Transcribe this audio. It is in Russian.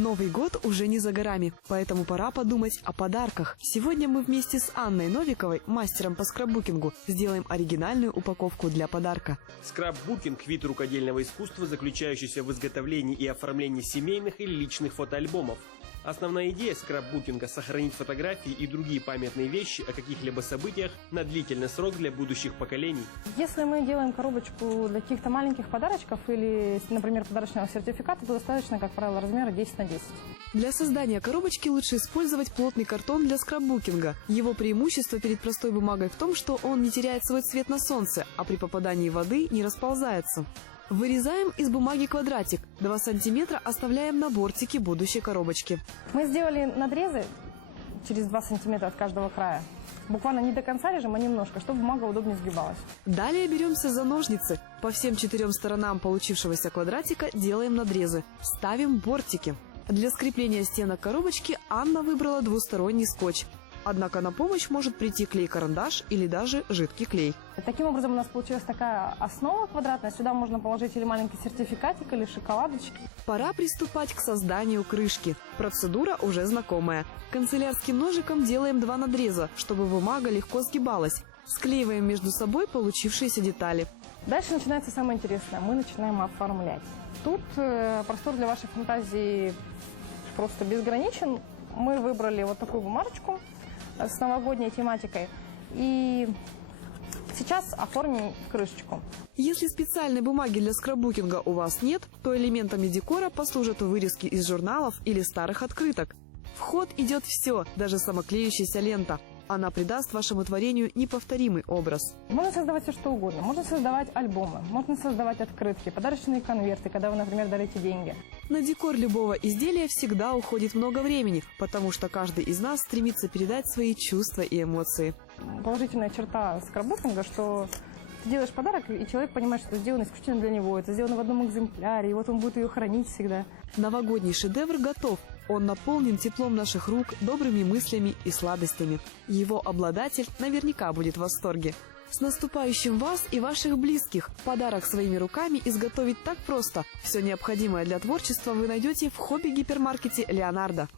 Новый год уже не за горами, поэтому пора подумать о подарках. Сегодня мы вместе с Анной Новиковой, мастером по скраббукингу, сделаем оригинальную упаковку для подарка. Скраббукинг – вид рукодельного искусства, заключающийся в изготовлении и оформлении семейных или личных фотоальбомов. Основная идея скраббукинга – сохранить фотографии и другие памятные вещи о каких-либо событиях на длительный срок для будущих поколений. Если мы делаем коробочку для каких-то маленьких подарочков или, например, подарочного сертификата, то достаточно, как правило, размера 10 на 10. Для создания коробочки лучше использовать плотный картон для скраббукинга. Его преимущество перед простой бумагой в том, что он не теряет свой цвет на солнце, а при попадании воды не расползается. Вырезаем из бумаги квадратик. 2 сантиметра оставляем на бортике будущей коробочки. Мы сделали надрезы через 2 сантиметра от каждого края. Буквально не до конца режем, а немножко, чтобы бумага удобнее сгибалась. Далее беремся за ножницы. По всем четырем сторонам получившегося квадратика делаем надрезы. Ставим бортики. Для скрепления стенок коробочки Анна выбрала двусторонний скотч. Однако на помощь может прийти клей-карандаш или даже жидкий клей. Таким образом у нас получилась такая основа квадратная. Сюда можно положить или маленький сертификатик, или шоколадочки. Пора приступать к созданию крышки. Процедура уже знакомая. Канцелярским ножиком делаем два надреза, чтобы бумага легко сгибалась. Склеиваем между собой получившиеся детали. Дальше начинается самое интересное. Мы начинаем оформлять. Тут э, простор для вашей фантазии просто безграничен. Мы выбрали вот такую бумажечку с новогодней тематикой. И сейчас оформим крышечку. Если специальной бумаги для скраббукинга у вас нет, то элементами декора послужат вырезки из журналов или старых открыток. В ход идет все, даже самоклеющаяся лента. Она придаст вашему творению неповторимый образ. Можно создавать все что угодно. Можно создавать альбомы, можно создавать открытки, подарочные конверты, когда вы, например, дарите деньги. На декор любого изделия всегда уходит много времени, потому что каждый из нас стремится передать свои чувства и эмоции. Положительная черта скраббукинга, что ты делаешь подарок, и человек понимает, что это сделано исключительно для него. Это сделано в одном экземпляре, и вот он будет ее хранить всегда. Новогодний шедевр готов. Он наполнен теплом наших рук, добрыми мыслями и сладостями. Его обладатель наверняка будет в восторге. С наступающим вас и ваших близких! Подарок своими руками изготовить так просто. Все необходимое для творчества вы найдете в хобби-гипермаркете «Леонардо».